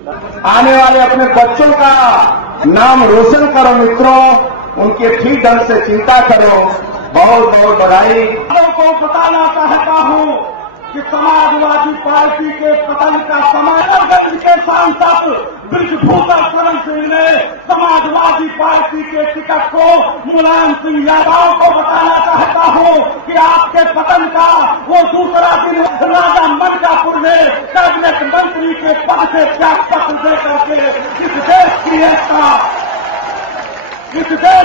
आने वाले अपने बच्चों का नाम रोशन करो मित्रों, उनके ठीक ढंग से चिंता करो। बहुत बहुत बधाई। को बताना चाहता हूं कि समाजवादी पार्टी के पतन का समय के सांसद ब्रजभूषण शरण सिंह ने समाजवादी पार्टी के टिकट को मुलायम सिंह यादव को बताना चाहता हूं कि आपके पतन का वो दूसरा दिन राजा मनकापुर में कैबिनेट मंत्री के पद से त्याग पत्र दे करके इस देश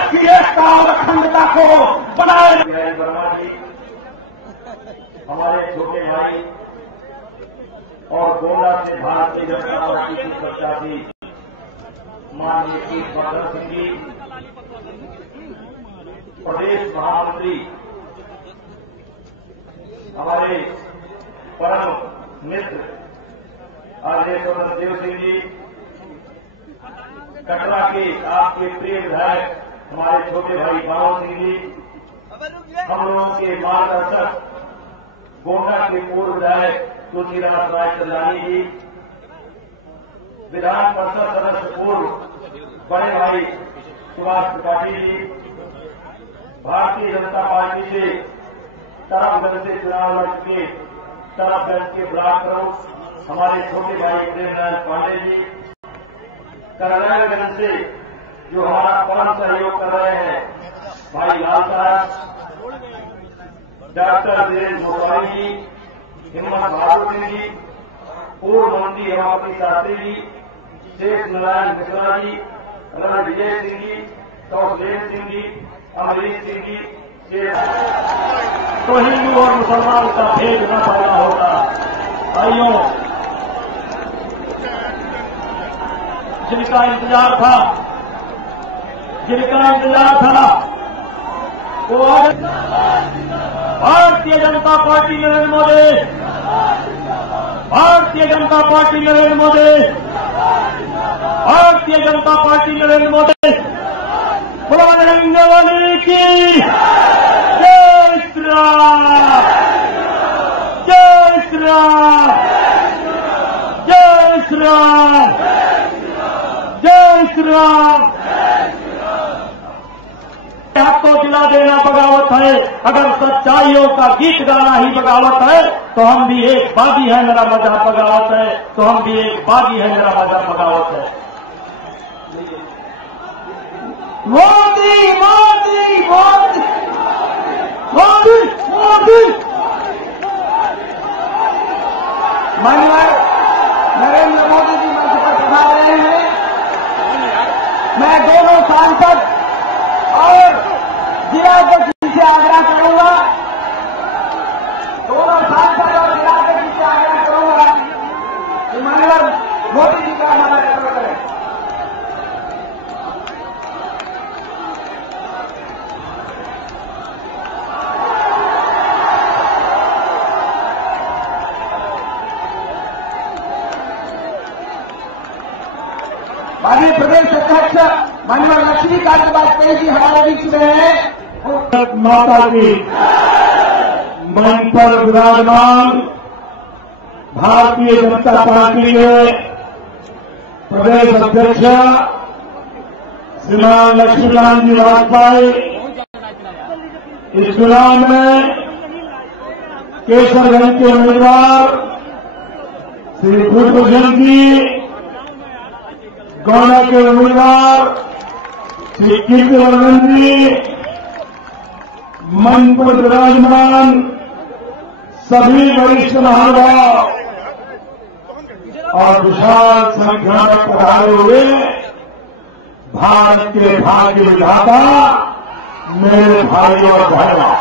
की एकता और अखंडता को बनाए। हमारे छोटे भाई और गोंडा से भारतीय जनता पार्टी के प्रत्याशी माननीय शीर्षवर्धन सिंह जी, प्रदेश महामंत्री हमारे परम मित्र आदरणीय देव सिंह जी, कटरा के आपके प्रिय विधायक हमारे छोटे भाई बाबा सिंह जी, हम लोगों के मार्गदर्शक गोंडा के पूर्व विधायक तुलसीदास राय चंदानी जी, विधान परिषद सदस्य पूर्व बड़े भाई सुभाष त्रिपाठी जी, भारतीय जनता पार्टी से तरफगंज से चुनाव लड़ चुके तरफगंज के ब्लॉक प्रमुख हमारे छोटे भाई प्रेमनाथ पांडे जी, करनालगंज से जो हमारा परम सहयोग कर रहे हैं भाई लाल साहब, डॉक्टर वीरेंद्र गोस्वामी जी, हिम्मत बहादुर सिंह जी, पूर्व मंत्री रमापति शास्त्री जी, शेख नारायण मिश्रा जी, रणविजय सिंह जी, कौशलेश सिंह जी, अमरीश सिंह जी, तो हिंदू और मुसलमान का भेद न पैदा होगा। भाइयों, जिनका इंतजार था वो Bharatiya Janata party Narendra Modi, Bharatiya Janata party Narendra Modi, Bharatiya Janata party Narendra Modi, बुलाने वाले की जय श्री राम, जय श्री राम, जय श्री राम, जय श्री राम। आपको दिला देना बगावत है, अगर सच्चाइयों का गीत गाना ही बगावत है तो हम भी एक बागी है, मेरा मजहब बगावत है, तो हम भी एक बागी है, मेरा मजहब बगावत है। मोदी मोदी मोदी मोदी मोदी माननीय नरेंद्र मोदी जी मंच पर पधार रहे हैं। मैं दोनों सांसद और जिला अध्यक्ष से आग्रह करूंगा, दोनों सांसद और जिला अध्यक्ष से आग्रह करूंगा कि माननीय मोदी जी का हमारा चर्चा करें। माननीय प्रदेश अध्यक्ष माननीय लक्ष्मीकांत वाजपेयी जी हमारे बीच में है। माता की मंच पर विराजमान भारतीय जनता पार्टी के प्रदेश अध्यक्ष श्रीमान लक्ष्मीकांत जी वाजपेयी इस चुनाव में केसरगंज के उम्मीदवार श्री भूषण जी, गोंडा के उम्मीदवार श्री कीर्तिवर्धन जी, मंच पर विराजमान सभी वरिष्ठ महानुभाव और विशाल संख्या में पधारे हुए भारत के भाग्य विधाता मेरे भाइयों और बहनों,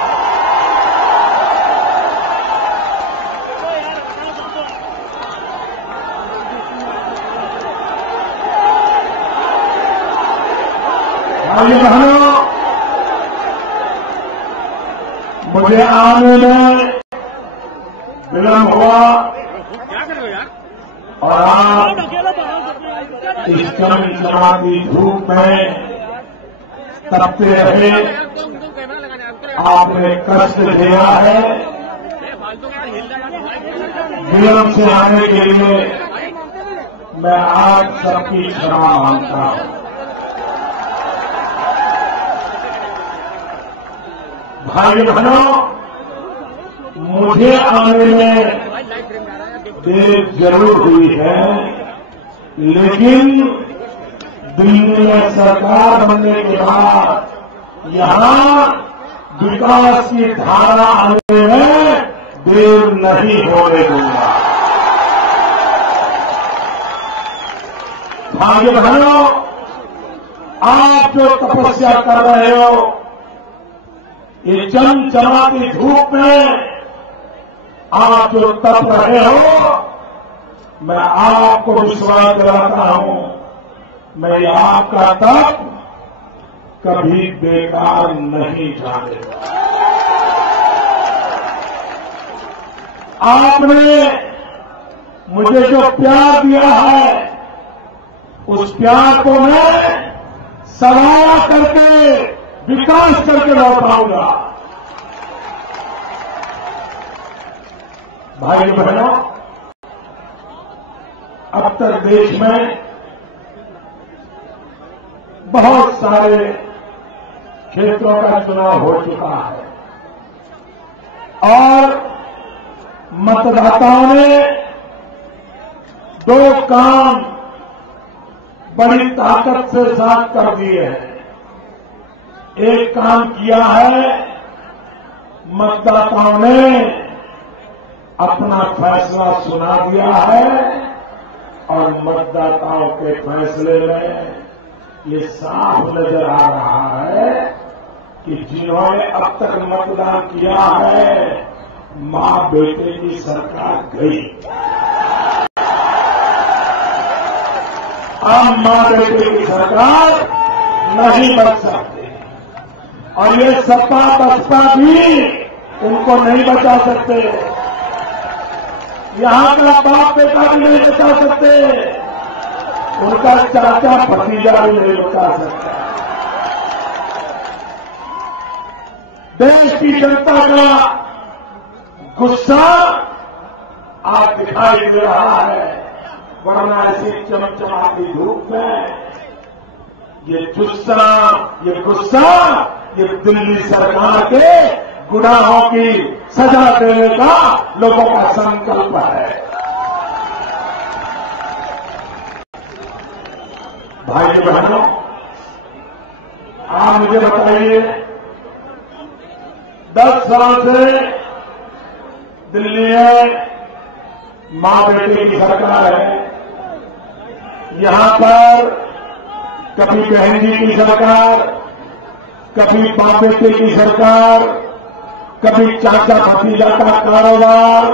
भाइयों बहनों, मुझे आने में विलंब हुआ और आप इस चमचमाती धूप में तपते रहे, आपने कष्ट झेला है। विलंब से आने के लिए मैं आज सबकी क्षमा मांगता हूं। भाई बहनों, मुझे आने में देर जरूर हुई है, लेकिन दिल्ली में सरकार बनने के बाद यहां विकास की धारा आने में देर नहीं होने दूंगा। भाई बहनों, आप जो तपस्या कर रहे हो, ये चमचमाती धूप में आप जो तप रहे हो, मैं आपको विश्वास दिलाता हूं, मैं आपका तप कभी बेकार नहीं जाएगा। आपने मुझे जो प्यार दिया है, उस प्यार को मैं सराहा करके विकास करके लौटाऊंगा। भाई बहनों, अब तक देश में बहुत सारे क्षेत्रों का चुनाव हो चुका है और मतदाताओं ने दो काम बड़ी ताकत से साथ कर दिए हैं। एक काम किया है, मतदाताओं ने अपना फैसला सुना दिया है और मतदाताओं के फैसले में ये साफ नजर आ रहा है कि जिन्होंने अब तक मतदान किया है, मां बेटे की सरकार गई। अब मां बेटे की सरकार नहीं बच सकती और ये सपा बसपा भी उनको नहीं बचा सकते। यहां का बाप बेटा भी नहीं बचा सकते, उनका चाचा भतीजा भी नहीं बचा सकता। देश की जनता का गुस्सा आज दिखाई दे रहा है, वरना ऐसी चमचमाती धूप में ये गुस्सा ये दिल्ली सरकार के गुनाहों की सजा देने का लोगों का संकल्प है। भाई बहनों, आप मुझे बताइए, 10 साल से दिल्ली में मां बेटे की सरकार है। यहां पर कभी बहन जी की सरकार, कभी बाप बेटे की सरकार, कभी चाचा भतीजा का कारोबार,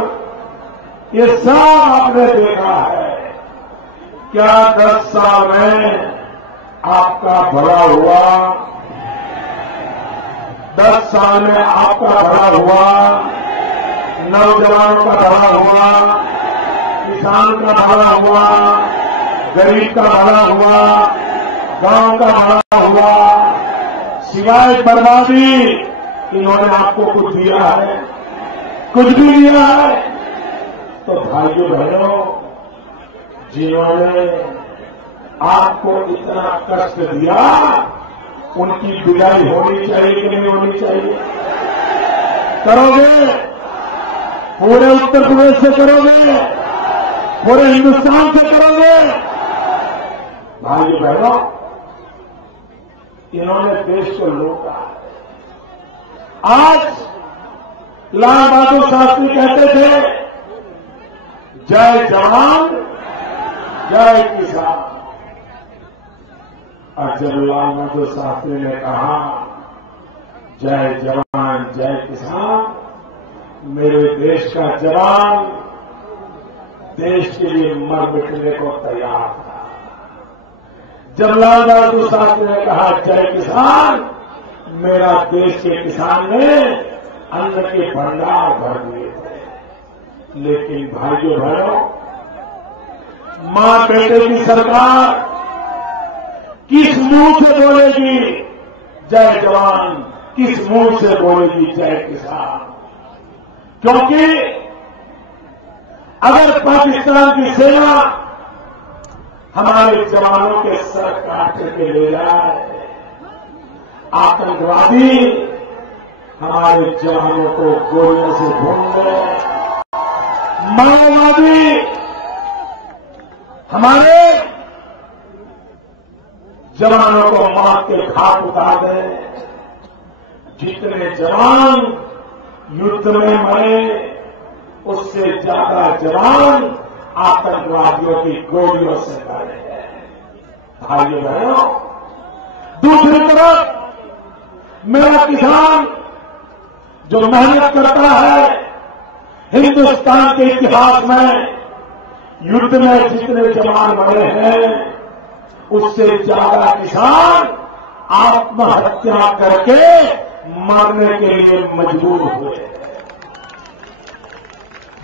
ये सब आपने देखा है। क्या 10 साल में आपका भला हुआ? 10 साल में आपका भला हुआ? नौजवानों का भला हुआ? किसान का भला हुआ? गरीब का भला हुआ? गांव का भला हुआ? सिवाय बर्बादी इन्होंने आपको कुछ दिया है? कुछ भी दिया है? तो भाइयों बहनों, जिन्होंने आपको इतना कष्ट दिया, उनकी विदाई होनी चाहिए कि नहीं होनी चाहिए? करोगे? पूरे उत्तर प्रदेश से करोगे? पूरे हिंदुस्तान से करोगे? भाइयों बहनों, इन्होंने देश को लूटा। आज लाल बहादुर शास्त्री कहते थे, जय जवान जय किसान। और जब लाल बहादुर शास्त्री ने कहा जय जवान जय किसान, मेरे देश का जवान देश के लिए मर मिटने को तैयार था। जब लाल बहादुर शास्त्री ने कहा जय किसान, मेरा देश के किसान ने अन्न के भंडार भर दिए थे। लेकिन भाइयों बहनों, मां बेटे की सरकार किस मुंह से बोलेगी जय जवान, किस मुंह से बोलेगी जय किसान? क्योंकि अगर पाकिस्तान की सेना हमारे जवानों के सर काट करके ले जाए, आतंकवादी हमारे जवानों को गोलियों से भून ले, माओवादी हमारे जवानों को मार के घाट उतार दे। जितने जवान युद्ध में मरे उससे ज्यादा जवान आतंकवादियों की गोलियों से मरे हैं। भाइयों बहनों, दूसरी तरफ मेरा किसान जो मेहनत करता है, हिंदुस्तान के इतिहास में युद्ध में जितने जवान मरे हैं उससे ज्यादा किसान आत्महत्या करके मरने के लिए मजबूर हुए।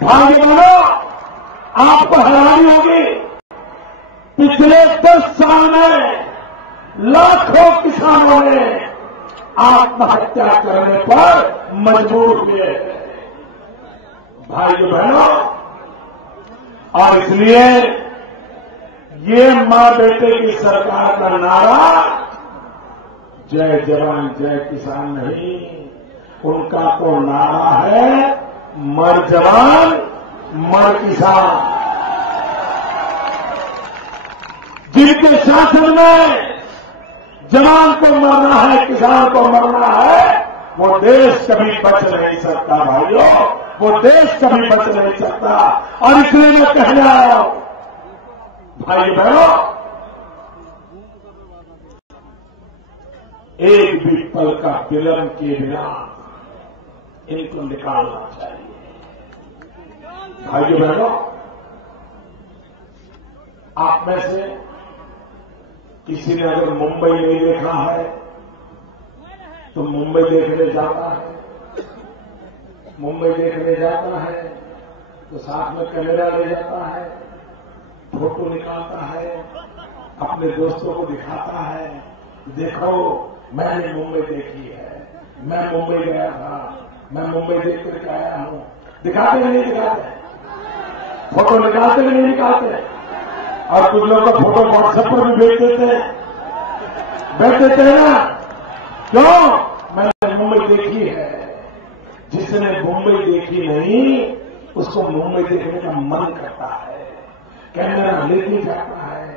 भाइयों बहनों, आपको हैरानी होगी, पिछले 10 साल में लाखों किसानों ने आत्महत्या करने पर मजबूर हुए। भाइयों बहनों, और इसलिए ये मां बेटे की सरकार का नारा जय जवान जय किसान नहीं, उनका तो नारा है मर जवान मर किसान। जिनके शासन में जवान को मरना है, किसान को मरना है, वो देश कभी बच नहीं सकता। भाइयों, वो देश कभी बच नहीं सकता। और इसलिए मैं कहने आया हूं, भाई बहनों, एक भी पल का विलंब के बिना इनको निकालना चाहिए। भाइयों बहनों, आप में से किसी ने अगर मुंबई नहीं देखा है तो मुंबई देखने जाता है। मुंबई देखने जाता है तो साथ में कैमरा ले जाता है, फोटो निकालता है, अपने दोस्तों को दिखाता है, देखो मैंने मुंबई देखी है, मैं मुंबई गया था, मैं मुंबई देख करके आया हूं। दिखाते कि नहीं दिखाते? फोटो निकालते कि नहीं निकालते? और कुछ लोग तो फोटो व्हाट्सएप पर भी भेज देते हैं ना। क्यों? मैंने मुंबई देखी है। जिसने मुंबई देखी नहीं उसको मुंबई देखने का मन करता है, कैमरा लेके जाता है।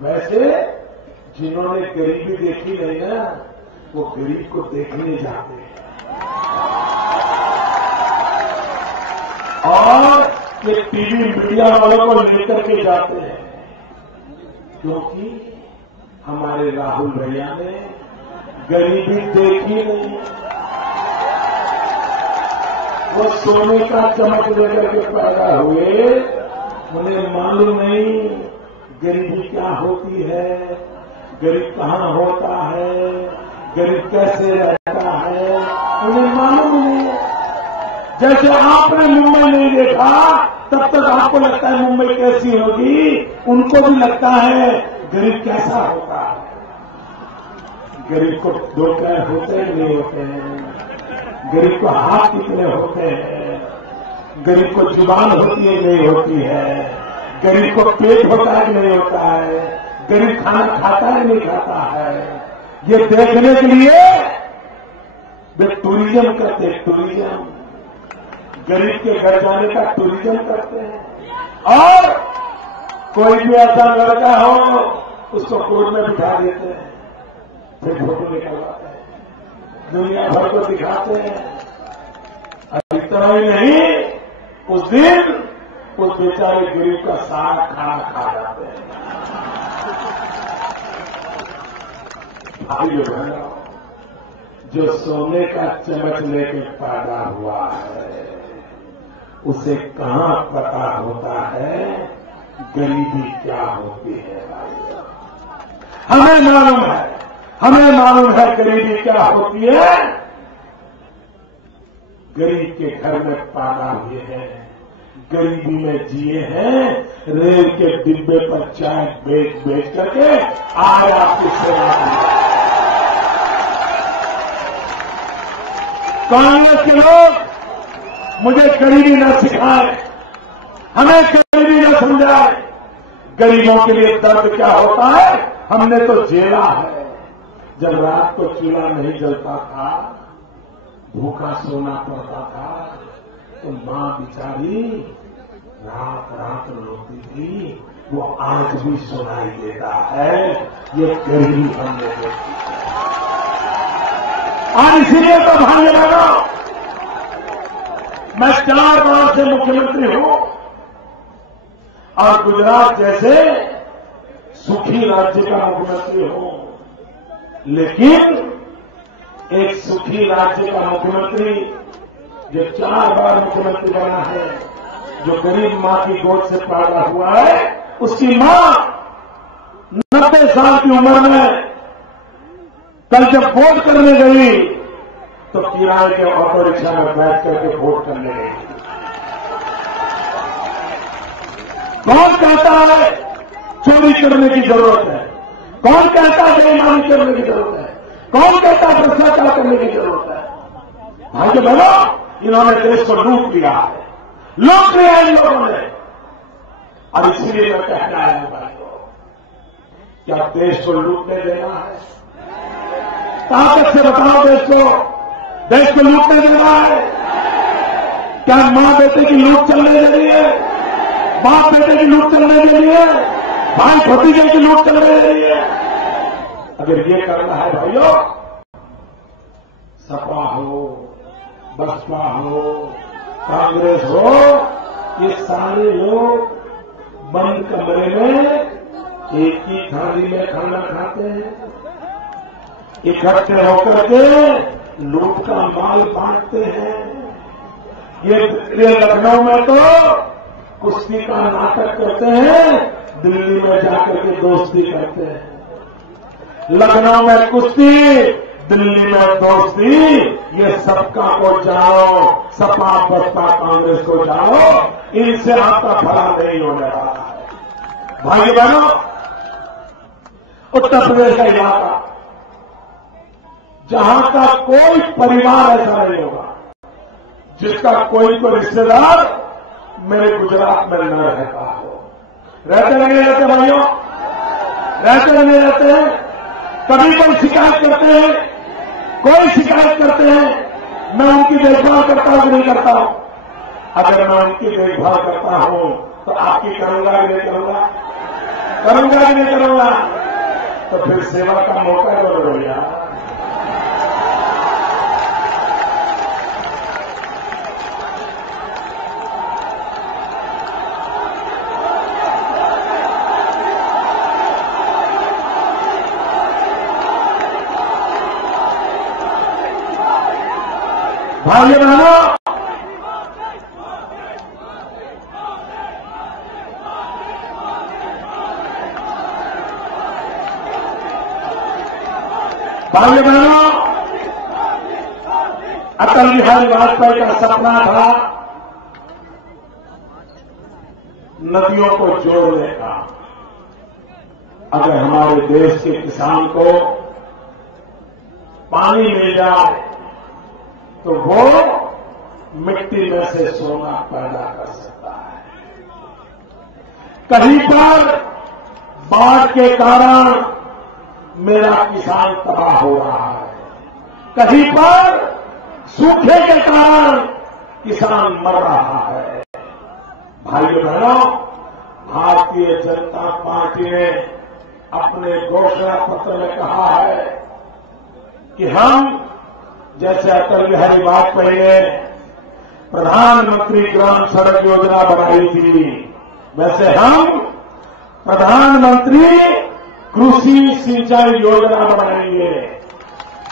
वैसे जिन्होंने गरीबी देखी नहीं ना, वो गरीब को देखने जाते हैं। और ये टीवी मीडिया वालों को लेकर के जाते हैं, क्योंकि हमारे राहुल भैया ने गरीबी देखी नहीं। वो सोने का चमक लेकर के पैदा हुए, उन्हें मालूम नहीं गरीबी क्या होती है, गरीब कहां होता है, गरीब कैसे रहता है, उन्हें मालूम नहीं। जैसे आपने मुंबई नहीं देखा तब तक आपको लगता है मुंबई कैसी होगी, उनको भी लगता है गरीब कैसा होता है। गरीब को 2 पैर होते ही नहीं होते हैं, गरीब को हाथ कितने होते हैं, गरीब को जुबान होती है नहीं होती है, गरीब को पेट होता है नहीं होता है, गरीब खाना खाता है नहीं खाता है। ये देखने के लिए वे टूरिज्म करते हैं, टूरिज्म, गरीब के घर जाने का टूरिज्म करते हैं। और कोई भी ऐसा लड़का हो उसको कोर्ट में बिठा देते हैं, फिर फोटो निकलवाते हैं, दुनिया भर को दिखाते हैं। और इतना ही नहीं, उस दिन उस बेचारे गरीब का सारा खाना खा जाते हैं। भाइयों बहनों, जो सोने का चम्मच लेके पैदा हुआ है उसे कहां पता होता है गरीबी क्या होती है। भाइयों, हमें मालूम है गरीबी क्या होती है। गरीब के घर में पैदा हुए हैं, गरीबी में जिए हैं, रेल के डिब्बे पर चाय बेच करके आज आपकी सेवा की। कांग्रेस के लोग मुझे गरीबी न सिखाए, हमें गरीबी न समझाए। गरीबों के लिए दर्द क्या होता है हमने तो झेला है। जब रात को चूल्हा नहीं जलता था, भूखा सोना पड़ता था, तो मां बेचारी रात रात रोती थी। वो आज भी सुनाई देता है। ये गरीबी हमने देखी। और इसीलिए तो भाई बहनों, मैं 4 बार से मुख्यमंत्री हूं और गुजरात जैसे सुखी राज्य का मुख्यमंत्री हूं, लेकिन एक सुखी राज्य का मुख्यमंत्री जो 4 बार मुख्यमंत्री बना है, जो गरीब मां की गोद से पैदा हुआ है, उसकी मां 90 साल की उम्र में कल जब वोट करने गई तो किराए के ऑटो रिक्शा में बैठ करके वोट करने गई। कौन कहता है चोरी करने की जरूरत है? कौन कहता है बेईमानी करने की जरूरत है? कौन कहता है भ्रष्टाचार करने की जरूरत है? भाई बहनों, इन्होंने देश को लूट लिया है, लूट लिया इन लोगों ने। और इसीलिए मैं कहना आया हूं भाई को, क्या देश को लूटने देना है? ताकत से बताओ देश को लूटने देना है? क्या मां बेटे की लूट चलने दे रही है? बाप बेटे की लूट चलने दे रही है? भाई भतीजे की लूट चलने दे रही है? अगर ये करना है भाइयों, सपा हो, बसपा हो, कांग्रेस हो, ये सारे लोग बंद कमरे में एक ही थाली में खाना खाते हैं, इकट्ठे होकर के लूट का माल बांटते हैं। ये लखनऊ में तो कुश्ती का नाटक करते हैं, दिल्ली में जाकर के दोस्ती करते हैं। लखनऊ में कुश्ती, दिल्ली में दोस्ती। ये सबका को जानो, सपा बसपा कांग्रेस को जानो, इनसे आपका भला नहीं होने वाला है। भाई बहनों, उत्तर प्रदेश का इलाका जहां का कोई परिवार ऐसा नहीं होगा जिसका कोई रिश्तेदार मेरे गुजरात में न रहता हो। रहते नहीं रहते भाइयों? रहते नहीं रहते हैं? कभी कोई शिकायत करते हैं? कोई शिकायत करते हैं? मैं उनकी देखभाल करता हूं कि नहीं करता हूं? अगर मैं उनकी देखभाल करता हूं तो आपकी करूंगा कि नहीं करूंगा? करूंगा कि नहीं करूंगा? तो फिर सेवा का मौका जरूर हो यार। भाइयों बहनों, भाइयों बहनों, अटल बिहारी वाजपेयी का सपना था नदियों को जोड़ने का। अगर हमारे देश के किसान को पानी मिल जाए तो वो मिट्टी में से सोना पैदा कर सकता है। कहीं पर बाढ़ के कारण मेरा किसान तबाह हो रहा है, कहीं पर सूखे के कारण किसान मर रहा है। भाइयों बहनों, भारतीय जनता पार्टी ने अपने घोषणा पत्र में कहा है कि हम, जैसे अटल बिहारी वाजपेयी ने प्रधानमंत्री ग्राम सड़क योजना बनाई थी, वैसे हम प्रधानमंत्री कृषि सिंचाई योजना बनाएंगे।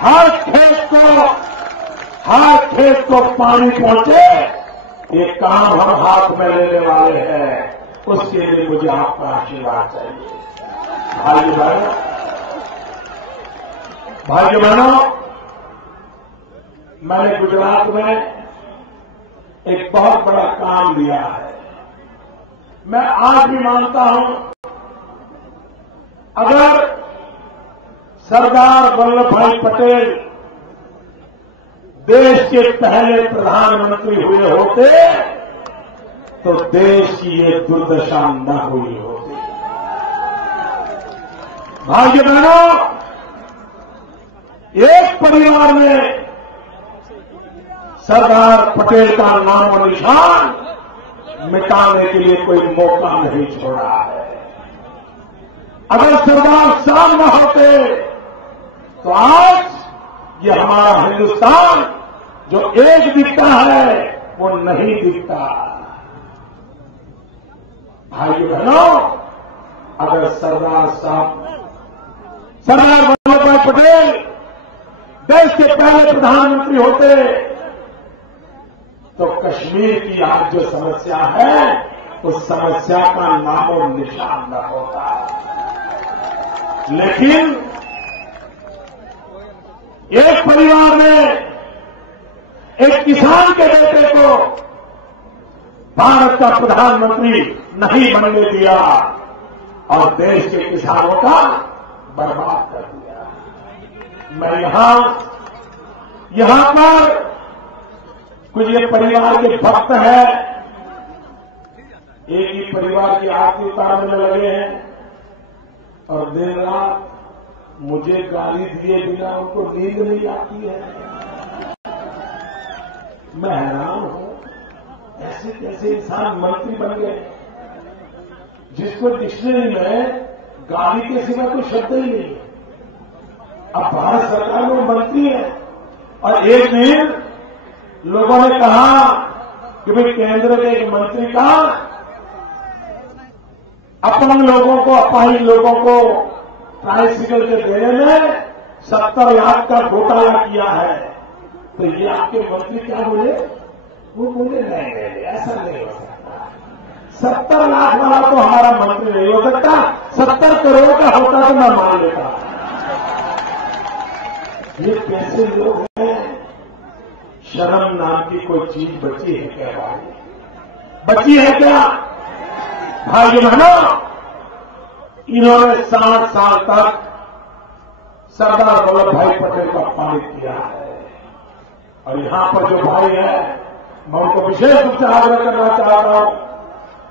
हर खेत को पानी पहुंचे, ये काम हम हाथ में लेने वाले हैं। उसके लिए मुझे आपका आशीर्वाद चाहिए। भाइयों बहनों, मैंने गुजरात में एक बहुत बड़ा काम लिया है। मैं आज भी मानता हूं, अगर सरदार वल्लभ भाई पटेल देश के पहले प्रधानमंत्री हुए होते तो देश की ये दुर्दशा न हुई होती। भाइयों बहनों, एक परिवार में सरदार पटेल का नाम और निशान मिटाने के लिए कोई मौका नहीं छोड़ा है। अगर सरदार साहब न होते तो आज ये हमारा हिंदुस्तान जो एक दिखता है वो नहीं दिखता। भाइयों बहनों, अगर सरदार वल्लभ भाई पटेल देश के पहले प्रधानमंत्री होते तो कश्मीर की आज जो समस्या है उस समस्या का नामो निशान न होता। लेकिन एक परिवार में एक किसान के बेटे को भारत का प्रधानमंत्री नहीं बनने दिया और देश के किसानों का बर्बाद कर दिया। मैं यहां पर कुछ ये परिवार के भक्त हैं, एक ही परिवार की आरती उतारने में लगे हैं और दिन रात मुझे गाली दिए बिना उनको नींद नहीं आती है। मैं हैरान हूं, ऐसे कैसे इंसान मंत्री बन गए जिसको डिक्शनरी में गाली के सिवा कोई शब्द ही नहीं। अब भारत सरकार में मंत्री है और एक दिन लोगों ने कहा कि भाई केंद्र के एक मंत्री का अपंग लोगों को, अपाहिज लोगों को ट्राइसिकल के देने में 70 लाख का घोटाला किया है। तो ये आपके मंत्री क्या बोले? वो बोले नहीं, ऐसा नहीं हो सकता। 70 लाख वाला तो हमारा मंत्री नहीं हो सकता, 70 करोड़ का होता तो मैं मान लेता। ये कैसे लोग हैं? शर्म नाम की कोई चीज बची है क्या भाई? बची है क्या? भाइयों बहनों, इन्होंने 60 साल तक सरदार वल्लभ भाई पटेल का अपमानित किया है और यहां पर जो भाई है मैं उनको विशेष रूप से आग्रह करना चाहता हूं,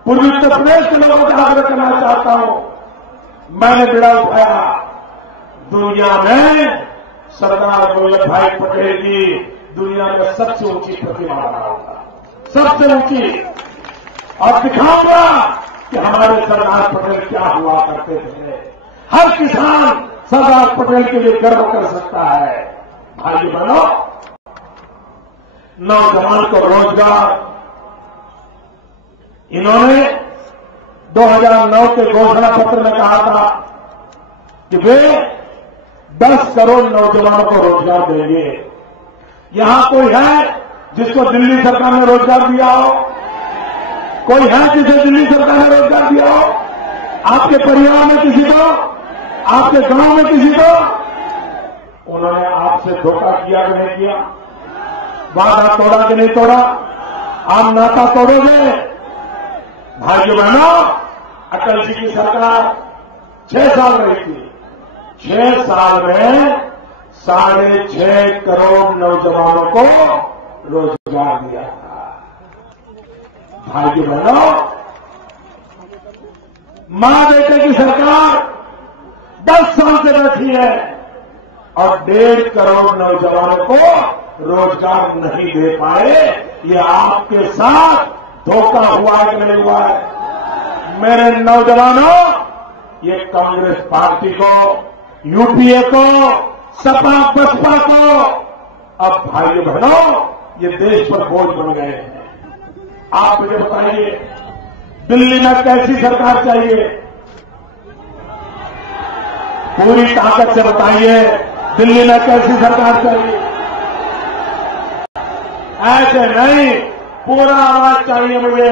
पूर्वी उत्तर प्रदेश के लोगों से आग्रह करना चाहता हूं। मैंने बिड़ा उठाया, दुनिया में सरदार वल्लभ भाई पटेल की दुनिया में सबसे ऊंची प्रतिमा बनाऊंगा, सबसे ऊंची, और दिखाऊंगा कि हमारे सरदार पटेल क्या हुआ करते थे। हर किसान सरदार पटेल के लिए गर्व कर सकता है। भाइयों बहनों, नौजवान को रोजगार, इन्होंने 2009 के घोषणा पत्र में कहा था कि वे 10 करोड़ नौजवानों को रोजगार देंगे। यहां कोई है जिसको दिल्ली सरकार ने रोजगार दिया हो? कोई है जिसे दिल्ली सरकार ने रोजगार दिया हो? आपके परिवार में किसी को, आपके गांव में किसी को? उन्होंने आपसे धोखा किया कि नहीं किया? वादा तोड़ा कि नहीं तोड़ा? आप नाता तोड़ोगे? भाइयों बहनों, अटल जी की सरकार 6 साल रही थी। 6 साल में 6.5 करोड़ नौजवानों को रोजगार दिया था। भाइयों बहनों, मां बेटे की सरकार 10 साल से बैठी है और 1.5 करोड़ नौजवानों को रोजगार नहीं दे पाए। ये आपके साथ धोखा हुआ है कि नहीं हुआ है? मेरे नौजवानों, ये कांग्रेस पार्टी को, यूपीए को, सपा बसपा को अब भाइयों बहनों ये देश पर बोझ बन गए हैं। आप मुझे बताइए, दिल्ली में कैसी सरकार चाहिए? पूरी ताकत से बताइए, दिल्ली में कैसी सरकार चाहिए? ऐसे नहीं, पूरा आवाज चाहिए मुझे,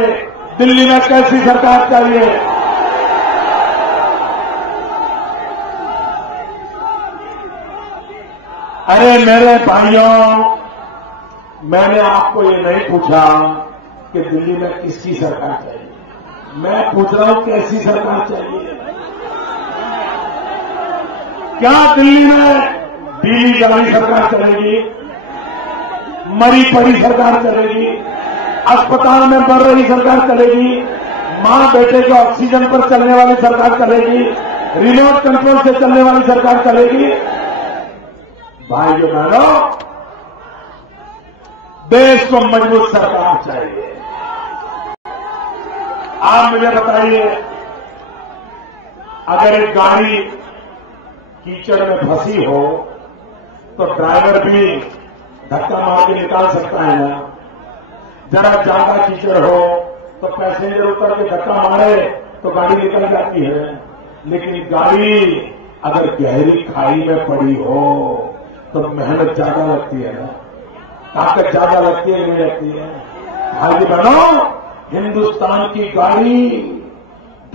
दिल्ली में कैसी सरकार चाहिए? अरे मेरे भाइयों, मैंने आपको ये नहीं पूछा कि दिल्ली में किसकी सरकार चाहिए, मैं पूछ रहा हूं कैसी सरकार चाहिए। क्या दिल्ली में बीड़ी वाली सरकार चलेगी? मरी पड़ी सरकार चलेगी? अस्पताल में बढ़ रही सरकार चलेगी? मां बेटे को ऑक्सीजन पर चलने वाली सरकार चलेगी? रिमोट कंट्रोल से चलने वाली सरकार चलेगी? भाइयों बहनों, देश को मजबूत सरकार चाहिए। आप मुझे बताइए, अगर एक गाड़ी कीचड़ में फंसी हो तो ड्राइवर भी धक्का मार के निकाल सकता है ना? जरा ज्यादा कीचड़ हो तो पैसेंजर उतर के धक्का मारे तो गाड़ी निकल जाती है। लेकिन गाड़ी अगर गहरी खाई में पड़ी हो तो मेहनत ज्यादा लगती है ना, ताकत ज्यादा लगती है, नहीं लगती है? भाई बहनों, हिंदुस्तान की गाड़ी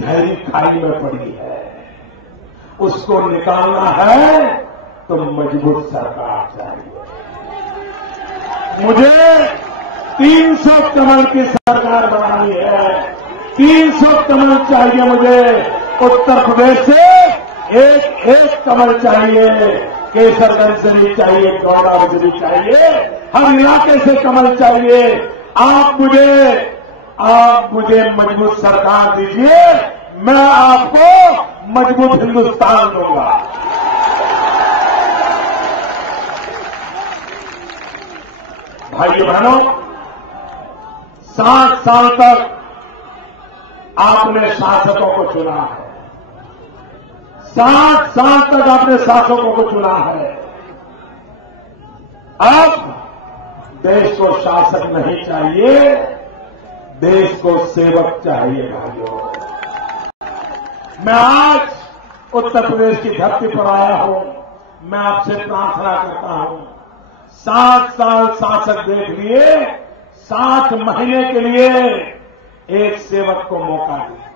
गहरी खाई में पड़ी है, उसको निकालना है तो मजबूत सरकार चाहिए। मुझे 300 कमल की सरकार बनानी है। 300 कमल चाहिए मुझे। उत्तर प्रदेश से एक कमल चाहिए, केसरगंज से भी चाहिए, गौड़ा से भी चाहिए, हर इलाके से कमल चाहिए। आप मुझे मजबूत सरकार दीजिए, मैं आपको मजबूत हिंदुस्तान दूंगा। भाइयों बहनों, 60 साल तक आपने शासकों को चुना है। 60 साल तक आपने शासकों को चुना है। अब देश को शासक नहीं चाहिए, देश को सेवक चाहिए। भाइयों, मैं आज उत्तर प्रदेश की धरती पर आया हूं। मैं आपसे प्रार्थना करता हूं, 7 साल शासक देख लिए, 7 महीने के लिए एक सेवक को मौका दीजिए।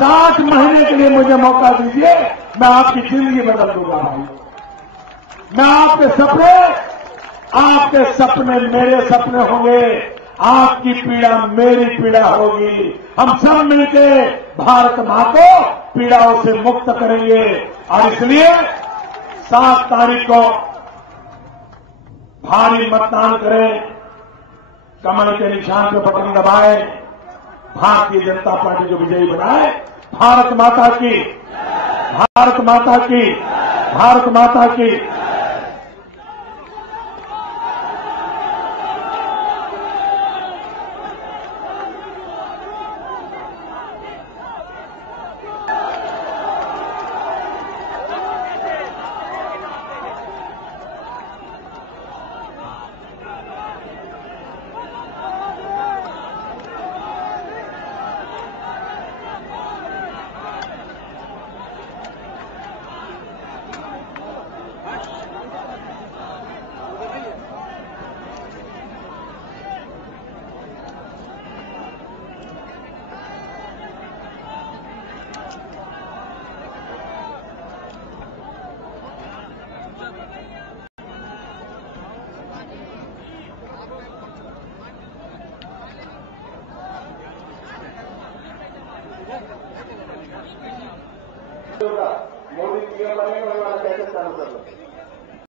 7 महीने के लिए मुझे मौका दीजिए, मैं आपकी जिंदगी बदल दूंगा। भाई, मैं आपके सपने मेरे सपने होंगे, आपकी पीड़ा मेरी पीड़ा होगी। हम सब मिलकर भारत मां को पीड़ाओं से मुक्त करेंगे। और इसलिए 7 तारीख को भारी मतदान करें, कमल के निशान पर बटन दबाए, भारतीय जनता पार्टी को विजयी बनाए। भारत माता की, भारत माता की, भारत माता की। मोदी पीएम बने, कैसे चालू कर लो।